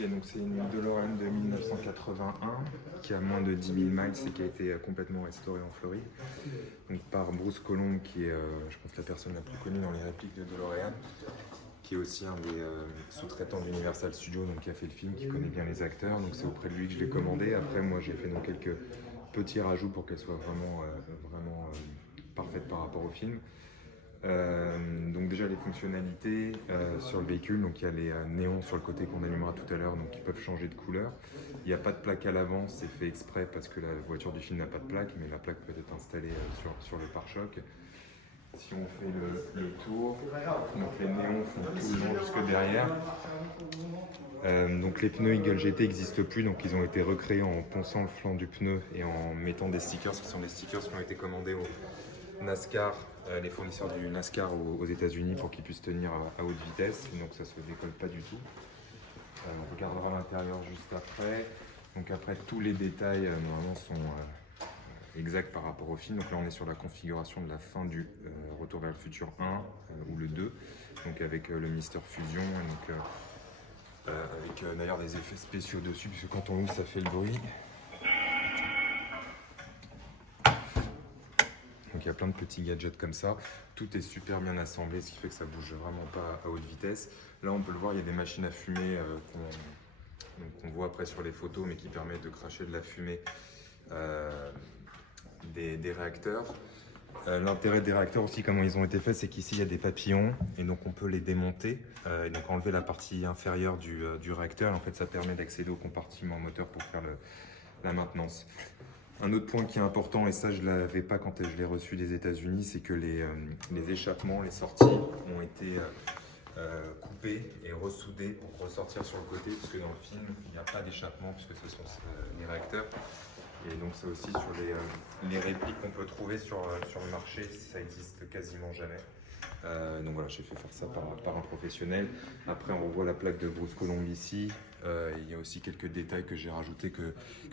Ok, donc c'est une DeLorean de 1981 qui a moins de 10 000 miles et qui a été complètement restaurée en Floride. Donc par Bruce Colomb, qui est, je pense, la personne la plus connue dans les répliques de DeLorean, qui est aussi un des sous-traitants d'Universal Studios, donc qui a fait le film, qui connaît bien les acteurs. Donc c'est auprès de lui que je l'ai commandé. Après, moi, j'ai fait donc quelques petits rajouts pour qu'elle soit vraiment parfaite par rapport au film. Donc déjà les fonctionnalités sur le véhicule, donc il y a les néons sur le côté qu'on allumera tout à l'heure, donc qui peuvent changer de couleur. Il n'y a pas de plaque à l'avant, c'est fait exprès parce que la voiture du film n'a pas de plaque, mais la plaque peut être installée sur le pare-choc. Si on fait le tour, donc les néons font tout le long jusque derrière. Donc les pneus Eagle GT n'existent plus, donc ils ont été recréés en ponçant le flanc du pneu et en mettant des stickers qui sont des stickers qui ont été commandés au NASCAR, les fournisseurs du NASCAR aux États-Unis pour qu'ils puissent tenir à haute vitesse, donc ça se décolle pas du tout. On regardera l'intérieur juste après. Donc après tous les détails normalement sont exacts par rapport au film. Donc là on est sur la configuration de la fin du Retour vers le futur 1 ou le 2, donc avec le Mister Fusion, et donc avec d'ailleurs des effets spéciaux dessus, puisque quand on ouvre ça fait le bruit. Donc il y a plein de petits gadgets comme ça, tout est super bien assemblé, ce qui fait que ça bouge vraiment pas à haute vitesse. Là on peut le voir, il y a des machines à fumer qu'on voit après sur les photos, mais qui permettent de cracher de la fumée des réacteurs. L'intérêt des réacteurs aussi, comment ils ont été faits, c'est qu'ici il y a des papillons et donc on peut les démonter et donc enlever la partie inférieure du réacteur. Et en fait ça permet d'accéder au compartiment moteur pour faire la maintenance. Un autre point qui est important, et ça je ne l'avais pas quand je l'ai reçu des États-Unis, c'est que les échappements, les sorties ont été coupées et ressoudées pour ressortir sur le côté, puisque dans le film il n'y a pas d'échappement puisque ce sont les réacteurs. Et donc ça aussi sur les répliques qu'on peut trouver sur le marché, ça existe quasiment jamais. Donc voilà, j'ai fait faire ça par un professionnel. Après on revoit la plaque de Bruce Colomb ici. Il y a aussi quelques détails que j'ai rajoutés qui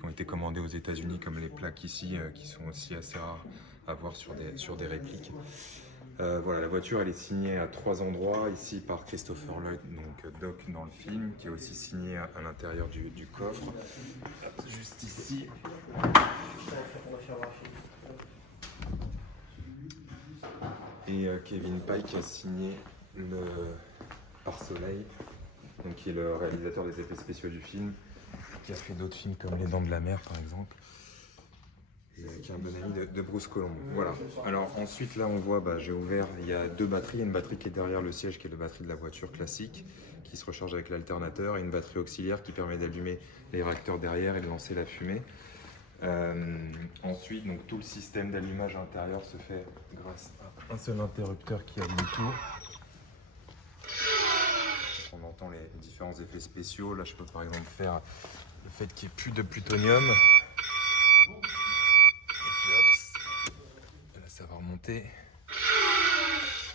ont été commandés aux États-Unis, comme les plaques ici qui sont aussi assez rares à voir sur des répliques. Voilà, la voiture elle est signée à 3 endroits, ici par Christopher Lloyd, donc Doc dans le film, qui est aussi signé à l'intérieur du coffre, juste ici. Et Kevin Pike a signé le pare-soleil, donc qui est le réalisateur des effets spéciaux du film, qui a fait d'autres films comme Les Dents de la Mer par exemple, et qui est un bon ami de Bruce Colomb. Voilà. Alors ensuite là on voit, j'ai ouvert, il y a deux batteries, il y a une batterie qui est derrière le siège qui est la batterie de la voiture classique, qui se recharge avec l'alternateur, et une batterie auxiliaire qui permet d'allumer les réacteurs derrière et de lancer la fumée. Ensuite, donc, tout le système d'allumage intérieur se fait grâce à un seul interrupteur qui allume tout. On entend les différents effets spéciaux. Là, je peux par exemple faire le fait qu'il n'y ait plus de plutonium. Et puis hop, là ça va remonter.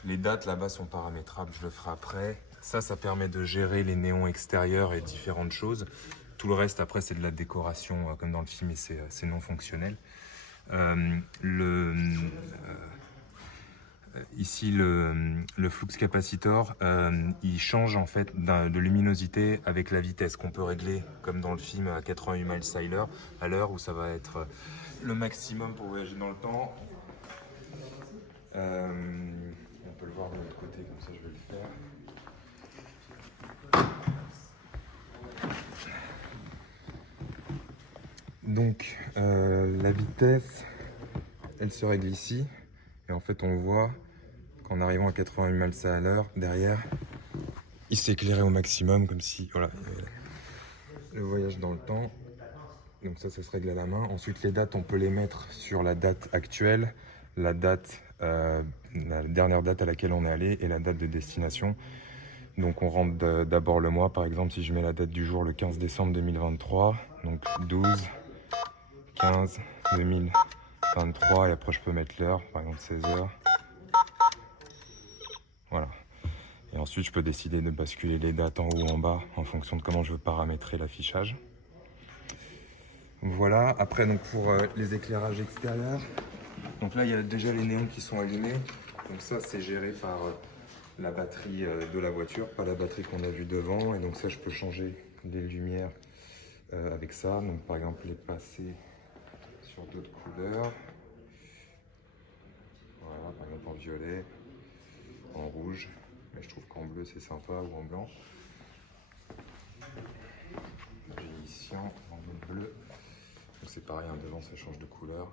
Les dates là-bas sont paramétrables, je le ferai après. Ça permet de gérer les néons extérieurs et différentes choses. Tout le reste, après, c'est de la décoration, comme dans le film, et c'est non fonctionnel. Ici, le flux capacitor, il change en fait de luminosité avec la vitesse qu'on peut régler, comme dans le film, à 88 miles à l'heure, où ça va être le maximum pour voyager dans le temps. On peut le voir de l'autre côté, comme ça je vais le faire. Donc la vitesse, elle se règle ici, et en fait on voit qu'en arrivant à 88 miles à l'heure, derrière, il s'éclairait au maximum, comme si, voilà, le voyage dans le temps. Donc ça se règle à la main. Ensuite les dates, on peut les mettre sur la date actuelle, la dernière date à laquelle on est allé, et la date de destination. Donc on rentre d'abord le mois, par exemple si je mets la date du jour le 15 décembre 2023, donc 12 15 2023, et après je peux mettre l'heure, par exemple 16h. Voilà. Et ensuite je peux décider de basculer les dates en haut ou en bas en fonction de comment je veux paramétrer l'affichage. Voilà, après donc pour les éclairages extérieurs, donc là il y a déjà les néons qui sont allumés, donc ça c'est géré par la batterie de la voiture, pas la batterie qu'on a vue devant, et donc ça je peux changer les lumières avec ça. Donc par exemple les passer sur d'autres couleurs. Voilà, par exemple en violet, en rouge, mais je trouve qu'en bleu c'est sympa, ou en blanc. Génifiant en mode bleu. Donc c'est pareil, hein, devant ça change de couleur.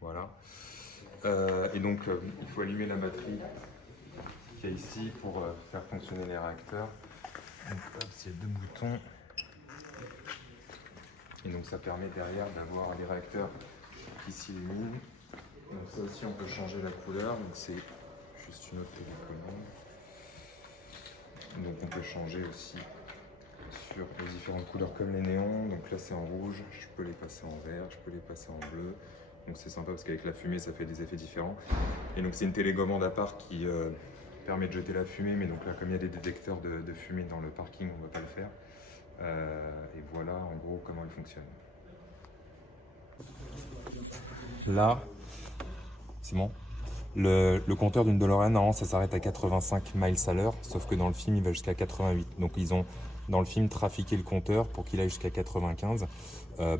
Voilà. Et donc il faut allumer la batterie qu'il y a ici pour faire fonctionner les réacteurs. Donc hop, il y a deux boutons. Et donc ça permet derrière d'avoir les réacteurs qui s'illuminent. Donc ça aussi on peut changer la couleur, donc c'est juste une autre télécommande. Donc on peut changer aussi sur les différentes couleurs comme les néons. Donc là c'est en rouge, je peux les passer en vert, je peux les passer en bleu. Donc c'est sympa parce qu'avec la fumée ça fait des effets différents. Et donc c'est une télécommande à part qui permet de jeter la fumée, mais donc là comme il y a des détecteurs de fumée dans le parking, on ne va pas le faire. Et voilà en gros comment elle fonctionne. Là, c'est bon. Le compteur d'une DeLorean, normalement, ça s'arrête à 85 miles à l'heure, sauf que dans le film, il va jusqu'à 88. Donc ils ont, dans le film, trafiqué le compteur pour qu'il aille jusqu'à 95,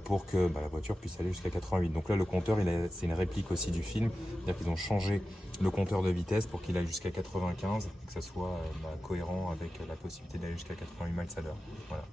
pour que la voiture puisse aller jusqu'à 88. Donc là, le compteur, c'est une réplique aussi du film, c'est-à-dire qu'ils ont changé le compteur de vitesse pour qu'il aille jusqu'à 95 et que ça soit cohérent avec la possibilité d'aller jusqu'à 88 miles à l'heure. Voilà.